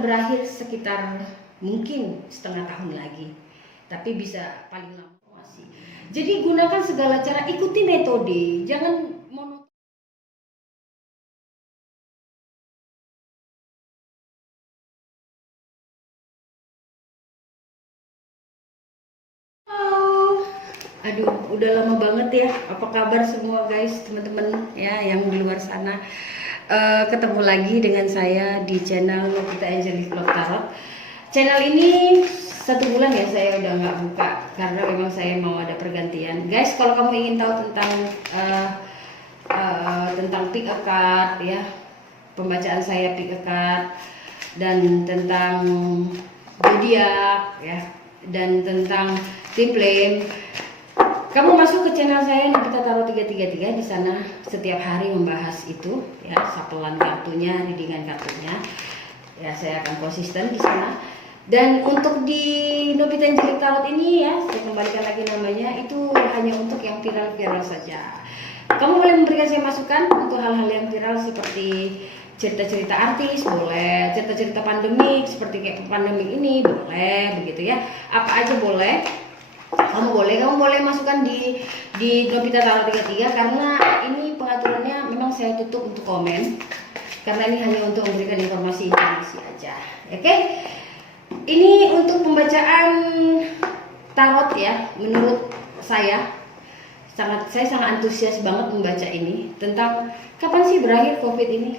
berakhir sekitar mungkin setengah tahun lagi, tapi bisa paling lama masih. Jadi gunakan segala cara, ikuti metode, jangan monoton. Aduh, udah lama banget ya. Apa kabar semua guys, teman-teman ya yang di luar sana. Ketemu lagi dengan saya di channel Novita Angelic Vlog Tarot. Channel ini 1 bulan ya saya udah nggak buka karena memang saya mau ada pergantian. Guys, kalau kamu ingin tahu tentang pick a card ya, pembacaan saya pick a card, dan tentang zodiak ya, dan tentang twin flame, kamu masuk ke channel saya Novita Tarot 333. Di sana setiap hari membahas itu ya, sapelan kartunya, readingan kartunya. Ya, saya akan konsisten di sana. Dan untuk di Novita Angelic Tarot ini ya, saya kembalikan lagi namanya, itu hanya untuk yang viral-viral saja. Kamu boleh memberikan saya masukan untuk hal-hal yang viral seperti cerita-cerita artis, boleh, cerita-cerita pandemik seperti kayak pandemik ini, boleh, begitu ya. Apa aja boleh. Kamu boleh masukkan di Novita Tarot 33, karena ini pengaturannya memang saya tutup untuk komen, karena ini hanya untuk memberikan informasi aja. Oke? Ini untuk pembacaan tarot ya. Menurut saya sangat antusias banget membaca ini tentang kapan sih berakhir Covid ini?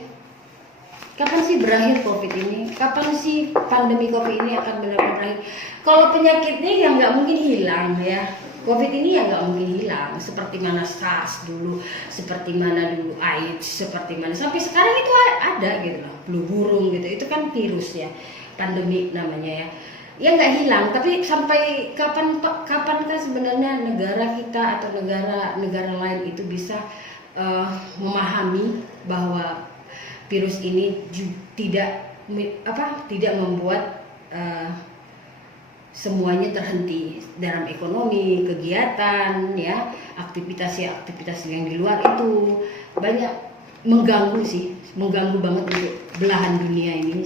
Kapan sih berakhir Covid ini? Kapan sih pandemi Covid ini akan benar-benar berakhir? Kalau penyakitnya yang nggak mungkin hilang ya, Covid ini yang nggak mungkin hilang. Seperti mana SARS dulu, seperti mana dulu AIDS, seperti mana sampai sekarang itu ada gitu loh, flu burung gitu. Itu kan virus ya, pandemi namanya ya. Ya nggak hilang, tapi sampai kapankah sebenarnya negara kita atau negara lain itu bisa memahami bahwa virus ini tidak membuat semuanya terhenti dalam ekonomi, kegiatan, ya, aktivitas yang di luar itu banyak mengganggu banget untuk belahan dunia ini.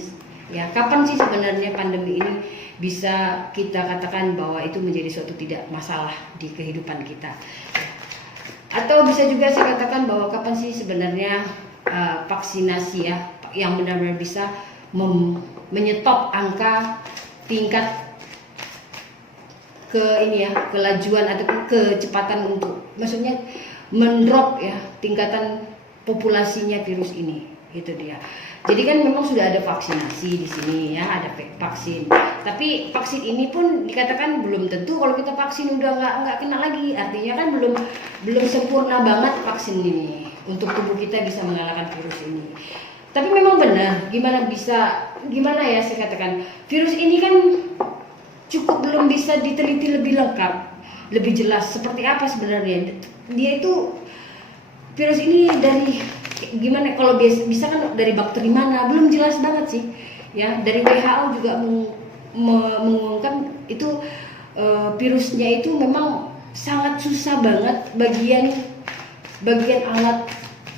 Ya, kapan sih sebenarnya pandemi ini bisa kita katakan bahwa itu menjadi suatu tidak masalah di kehidupan kita? Atau bisa juga saya katakan bahwa kapan sih sebenarnya vaksinasi ya yang benar-benar bisa menyetop angka tingkat kelajuan atau kecepatan untuk, maksudnya mendrop ya tingkatan populasinya virus ini, itu dia. Jadi kan memang sudah ada vaksinasi di sini ya, ada vaksin. Tapi vaksin ini pun dikatakan belum tentu kalau kita vaksin udah nggak kena lagi. Artinya kan belum sempurna banget vaksin ini untuk tubuh kita bisa mengalahkan virus ini. Tapi memang benar, gimana ya saya katakan, virus ini kan cukup belum bisa diteliti lebih lengkap, lebih jelas seperti apa sebenarnya. Dia itu virus ini dari gimana, kalau bisa kan dari bakteri mana, belum jelas banget sih ya. Dari WHO juga mengumumkan itu virusnya itu memang sangat susah banget bagian alat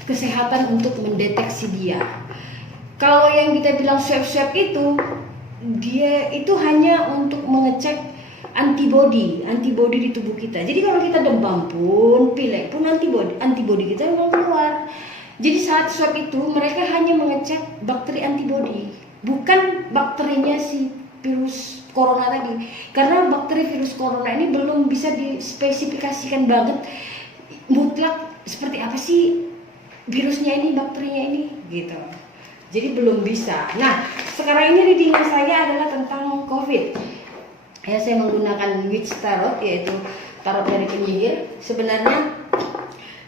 kesehatan untuk mendeteksi dia. Kalau yang kita bilang swab itu, dia itu hanya untuk mengecek antibodi di tubuh kita. Jadi kalau kita demam pun, pilek pun, antibodi kita memang keluar. Jadi saat swab itu mereka hanya mengecek bakteri antibodi, bukan bakterinya si virus corona tadi. Karena bakteri virus corona ini belum bisa dispesifikasikan banget mutlak seperti apa sih virusnya ini, bakterinya ini gitu. Jadi belum bisa. Nah, sekarang ini readingan saya adalah tentang Covid. Ya, saya menggunakan Witch Tarot, yaitu tarot dari penyihir. Sebenarnya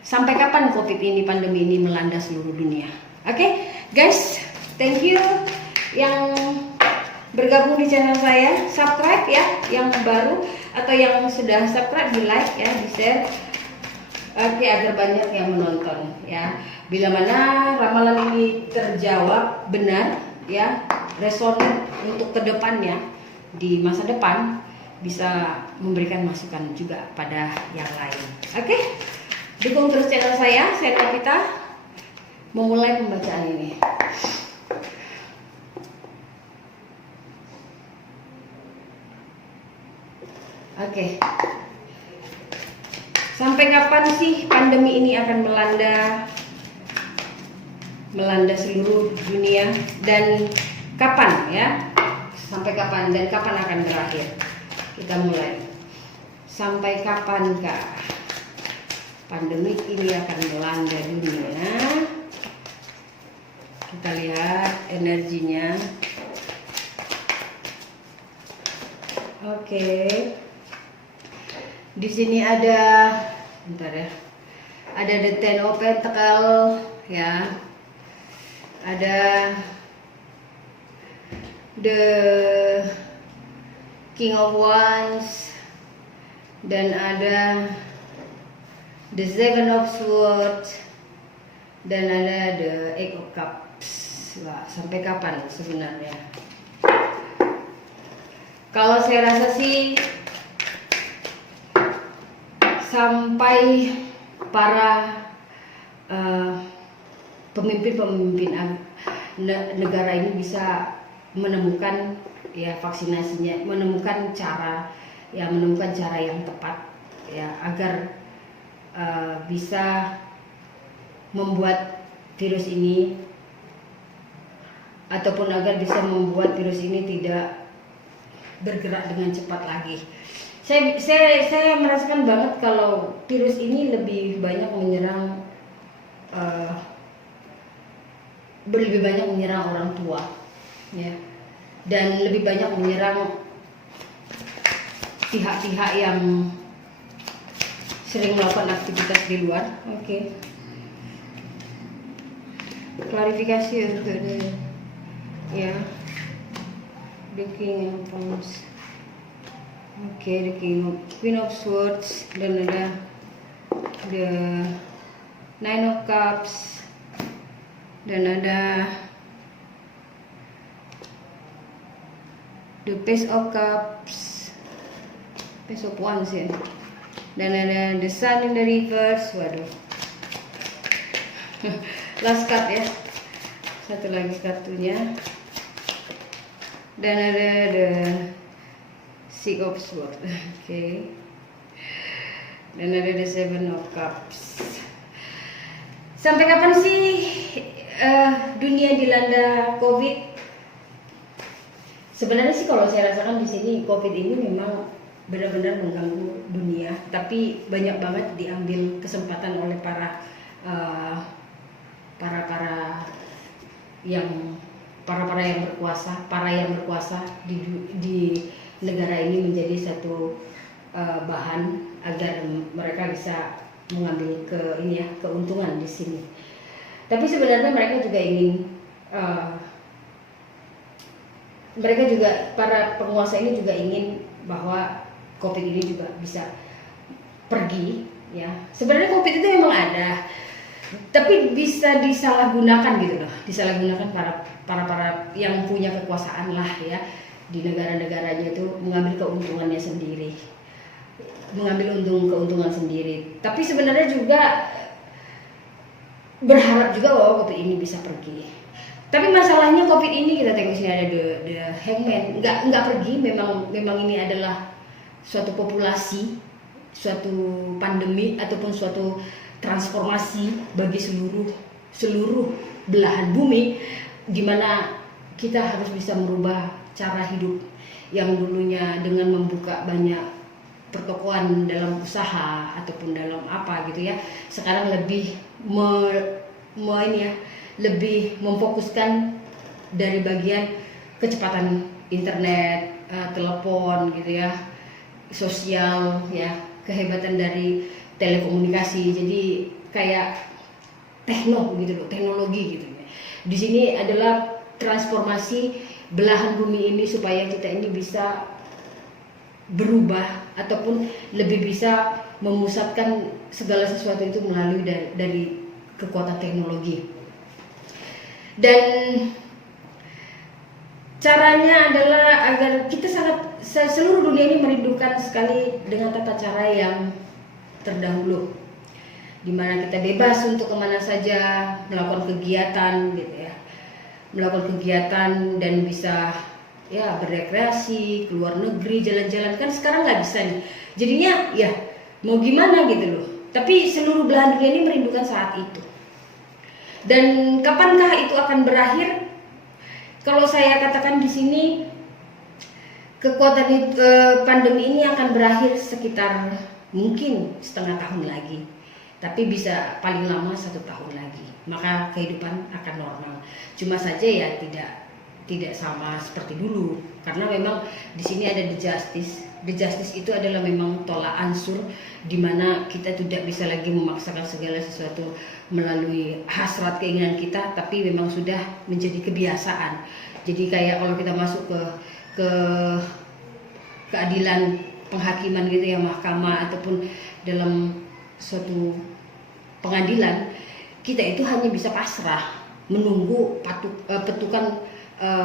sampai kapan Covid ini, pandemi ini melanda seluruh dunia? Oke, guys, thank you yang bergabung di channel saya. Subscribe ya, yang baru atau yang sudah subscribe, di like ya, di share. Oke, agar banyak yang menonton ya. Bila mana ramalan ini terjawab benar ya, resonan untuk kedepannya, di masa depan bisa memberikan masukan juga pada yang lain. Oke, dukung terus channel saya Novita, memulai pembacaan ini. Oke. Sampai kapan sih pandemi ini akan melanda seluruh dunia, dan kapan ya? Sampai kapan dan kapan akan berakhir? Kita mulai. Sampai kapankah pandemi ini akan melanda dunia? Kita lihat energinya. Oke. Di sini ada, bentar ya. Ada the Ten of Pentacles ya. Ada the King of Wands, dan ada the Seven of Swords, dan ada the Eight of Cups. Wah, sampai kapan sebenarnya? Kalau saya rasa sih sampai para pemimpin-pemimpin negara ini bisa menemukan ya vaksinasinya, menemukan cara yang tepat ya, agar bisa membuat virus ini, ataupun agar bisa membuat virus ini tidak bergerak dengan cepat lagi. Saya merasakan banget kalau virus ini lebih banyak menyerang orang tua ya, dan lebih banyak menyerang pihak-pihak yang sering melakukan aktivitas di luar. Oke. Klarifikasi untuk ya the King of Wands. Oke, the Queen of Swords, dan ada the Nine of Cups, dan ada the Page of Cups, Page of Wands ya, dan ada the Sun in the reverse. Waduh. Last card ya, satu lagi kartunya, dan ada the Six of Swords. Oke. Dan ada the Seven of Cups. Sampai kapan sih dunia dilanda COVID? Sebenarnya sih kalau saya rasakan di sini COVID ini memang benar-benar mengganggu dunia, tapi banyak banget diambil kesempatan oleh para yang berkuasa di negara ini, menjadi satu bahan agar mereka bisa mengambil keuntungan di sini. Tapi sebenarnya mereka juga para penguasa ini juga ingin bahwa COVID ini juga bisa pergi ya. Sebenarnya COVID itu memang ada, tapi bisa disalahgunakan gitu loh, disalahgunakan para yang punya kekuasaan lah ya di negara-negaranya, itu mengambil keuntungannya sendiri, mengambil keuntungan sendiri. Tapi sebenarnya juga berharap juga bahwa COVID ini bisa pergi. Tapi masalahnya COVID ini, kita tengok sini ada the Hangman, nggak pergi. Memang ini adalah suatu populasi, suatu pandemi ataupun suatu transformasi bagi seluruh belahan bumi, di mana kita harus bisa merubah cara hidup yang dulunya dengan membuka banyak pertokoan dalam usaha ataupun dalam apa gitu ya, sekarang lebih lebih memfokuskan dari bagian kecepatan internet, telepon gitu ya, sosial ya, kehebatan dari telekomunikasi. Jadi kayak teknologi gitu. Di sini adalah transformasi belahan bumi ini supaya kita ini bisa berubah ataupun lebih bisa memusatkan segala sesuatu itu melalui dari kekuatan teknologi. Dan caranya adalah agar kita seluruh dunia ini merindukan sekali dengan tata cara yang terdahulu, di mana kita bebas untuk kemana saja melakukan kegiatan gitu ya, melakukan kegiatan dan bisa ya berrekreasi, keluar negeri, jalan-jalan, kan sekarang nggak bisa nih. Jadinya ya mau gimana gitu loh. Tapi seluruh belahan dunia ini merindukan saat itu. Dan kapankah itu akan berakhir? Kalau saya katakan di sini, kekuatan pandemi ini akan berakhir sekitar mungkin setengah tahun lagi, tapi bisa paling lama 1 tahun lagi, maka kehidupan akan normal. Cuma saja ya tidak sama seperti dulu, karena memang di sini ada the justice. The justice itu adalah memang tolak ansur, di mana kita tidak bisa lagi memaksakan segala sesuatu melalui hasrat keinginan kita, tapi memang sudah menjadi kebiasaan. Jadi kayak kalau kita masuk ke keadilan penghakiman gitu ya, mahkamah ataupun dalam suatu pengadilan, kita itu hanya bisa pasrah menunggu petukan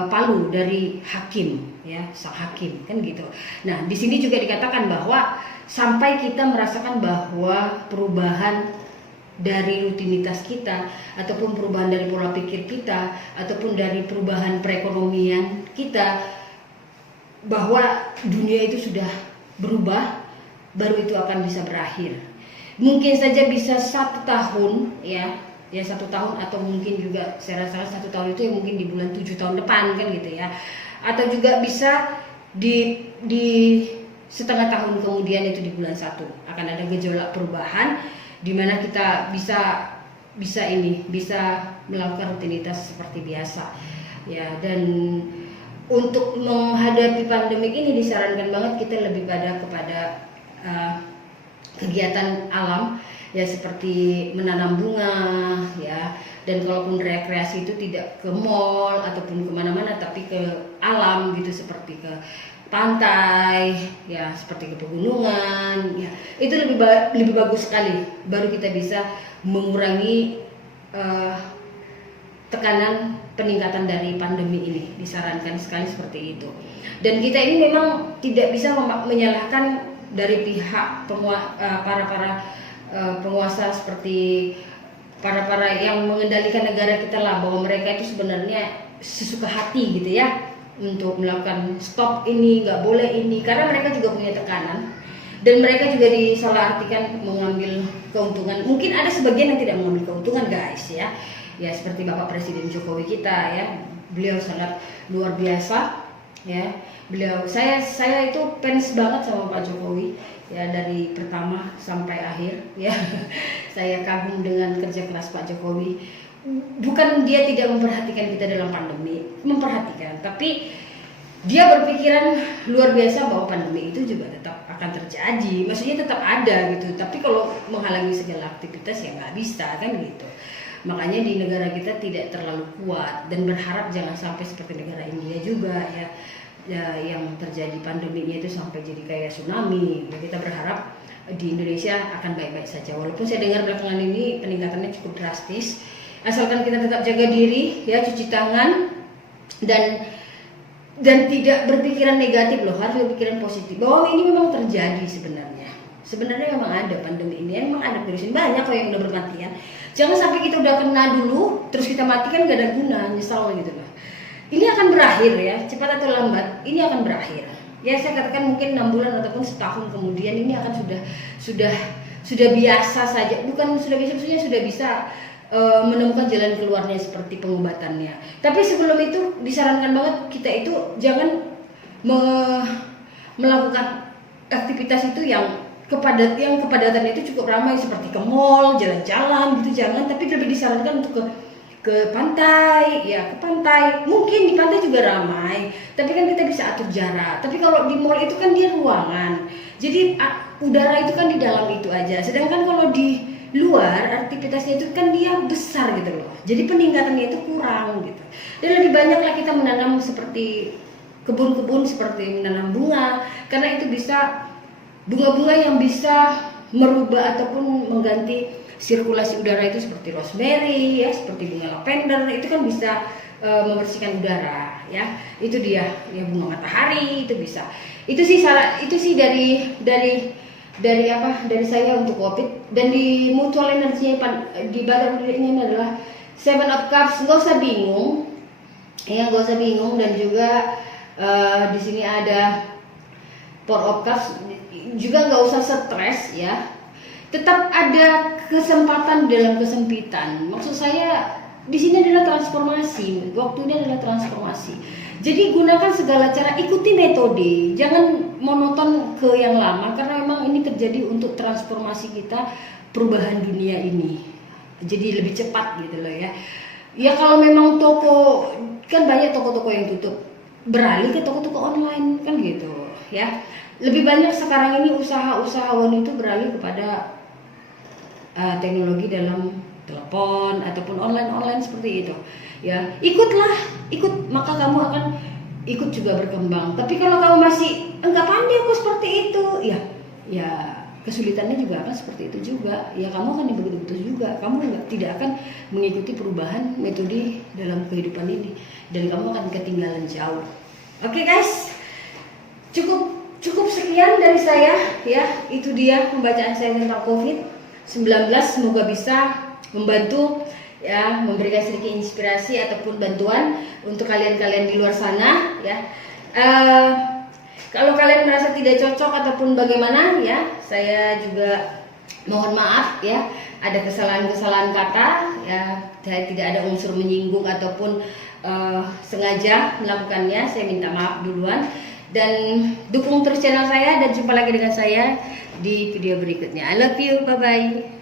palu dari hakim, ya, sang hakim, kan gitu. Nah, di sini juga dikatakan bahwa sampai kita merasakan bahwa perubahan dari rutinitas kita, ataupun perubahan dari pola pikir kita, ataupun dari perubahan perekonomian kita, bahwa dunia itu sudah berubah, baru itu akan bisa berakhir. Mungkin saja bisa 1 tahun, ya 1 tahun, atau mungkin juga saya rasa 1 tahun itu ya mungkin di bulan 7 tahun depan, kan gitu ya. Atau juga bisa di setengah tahun kemudian, itu di bulan 1 akan ada gejolak perubahan, di mana kita bisa melakukan rutinitas seperti biasa, ya. Dan untuk menghadapi pandemik ini disarankan banget kita lebih kepada kegiatan alam, ya, seperti menanam bunga, ya. Dan kalaupun rekreasi itu tidak ke mall ataupun kemana-mana, tapi ke alam gitu, seperti ke pantai, ya, seperti ke pegunungan, ya. Itu lebih bagus sekali. Baru kita bisa mengurangi tekanan peningkatan dari pandemi ini. Disarankan sekali seperti itu. Dan kita ini memang tidak bisa menyalahkan dari pihak para penguasa, seperti para yang mengendalikan negara kita lah, bahwa mereka itu sebenarnya sesuka hati gitu ya, untuk melakukan stop ini, nggak boleh ini, karena mereka juga punya tekanan, dan mereka juga disalahartikan mengambil keuntungan. Mungkin ada sebagian yang tidak mengambil keuntungan, guys, ya seperti Bapak Presiden Jokowi kita, ya, beliau sangat luar biasa, ya. Beliau, saya itu fans banget sama Pak Jokowi, ya, dari pertama sampai akhir, ya. Saya kagum dengan kerja keras Pak Jokowi. Bukan dia tidak memperhatikan kita dalam pandemi, memperhatikan, tapi dia berpikiran luar biasa bahwa pandemi itu juga tetap akan terjadi, maksudnya tetap ada gitu. Tapi kalau menghalangi segala aktivitas ya nggak bisa, kan gitu. Makanya di negara kita tidak terlalu kuat, dan berharap jangan sampai seperti negara India juga, ya, yang terjadi pandeminya itu sampai jadi kayak tsunami. Ya, kita berharap di Indonesia akan baik-baik saja. Walaupun saya dengar belakangan ini peningkatannya cukup drastis, asalkan kita tetap jaga diri, ya, cuci tangan, dan tidak berpikiran negatif loh, harus berpikiran positif bahwa ini memang terjadi sebenarnya memang ada pandemi ini, memang ada virus ini, banyak kok yang udah bermatian. Jangan sampai kita udah kena dulu terus kita mati, kan gak ada guna, nyesal gitu lah. Ini akan berakhir, ya, cepat atau lambat ini akan berakhir. Ya, saya katakan mungkin 6 bulan ataupun setahun kemudian ini akan sudah biasa saja, bukan sudah biasa, maksudnya sudah bisa menemukan jalan keluarnya seperti pengobatannya. Tapi sebelum itu disarankan banget kita itu jangan melakukan aktivitas itu yang kepadatannya itu cukup ramai, seperti ke mall, jalan-jalan gitu, jangan. Tapi lebih disarankan untuk ke pantai, ya, ke pantai. Mungkin di pantai juga ramai, tapi kan kita bisa atur jarak. Tapi kalau di mall itu kan dia ruangan, jadi udara itu kan di dalam itu aja. Sedangkan kalau di luar aktivitasnya itu kan dia besar gitu loh, jadi peningkatannya itu kurang gitu. Dan lebih banyaklah kita menanam seperti kebun-kebun, seperti menanam bunga, karena itu bisa bunga-bunga yang bisa merubah ataupun mengganti sirkulasi udara itu, seperti rosemary, ya, seperti bunga lavender, itu kan bisa membersihkan udara, ya. Itu dia, ya, bunga matahari itu bisa. Itu sih dari saya untuk COVID. Dan di mutual energinya di badan ini adalah 7 of Cups. Nggak usah bingung, ya, nggak usah bingung. Dan juga Di sini ada Four of Cups, juga nggak usah stres ya. Tetap ada kesempatan dalam kesempitan. Maksud saya di sini adalah transformasi. Waktunya adalah transformasi. Jadi gunakan segala cara, ikuti metode. Jangan monoton ke yang lama karena memang ini terjadi untuk transformasi kita, perubahan dunia ini. Jadi lebih cepat gitu loh ya. Ya kalau memang toko, kan banyak toko-toko yang tutup, beralih ke toko-toko online kan gitu ya. Lebih banyak sekarang ini usaha-usahawan itu beralih kepada teknologi dalam telepon ataupun online seperti itu ya. Ikut, maka kamu akan ikut juga berkembang. Tapi kalau kamu masih enggak pandai kok seperti itu ya kesulitannya juga akan seperti itu juga ya. Kamu akan begitu-begitu juga, kamu tidak akan mengikuti perubahan metode dalam kehidupan ini dan kamu akan ketinggalan jauh. Oke guys, cukup sekian dari saya ya. Itu dia pembacaan saya tentang COVID-19. Semoga bisa membantu ya, memberikan sedikit inspirasi ataupun bantuan untuk kalian-kalian di luar sana ya. Kalau kalian merasa tidak cocok ataupun bagaimana ya, saya juga mohon maaf ya. Ada kesalahan-kesalahan kata ya, saya tidak ada unsur menyinggung ataupun sengaja melakukannya. Saya minta maaf duluan. Dan dukung terus channel saya dan jumpa lagi dengan saya di video berikutnya. I love you, bye bye.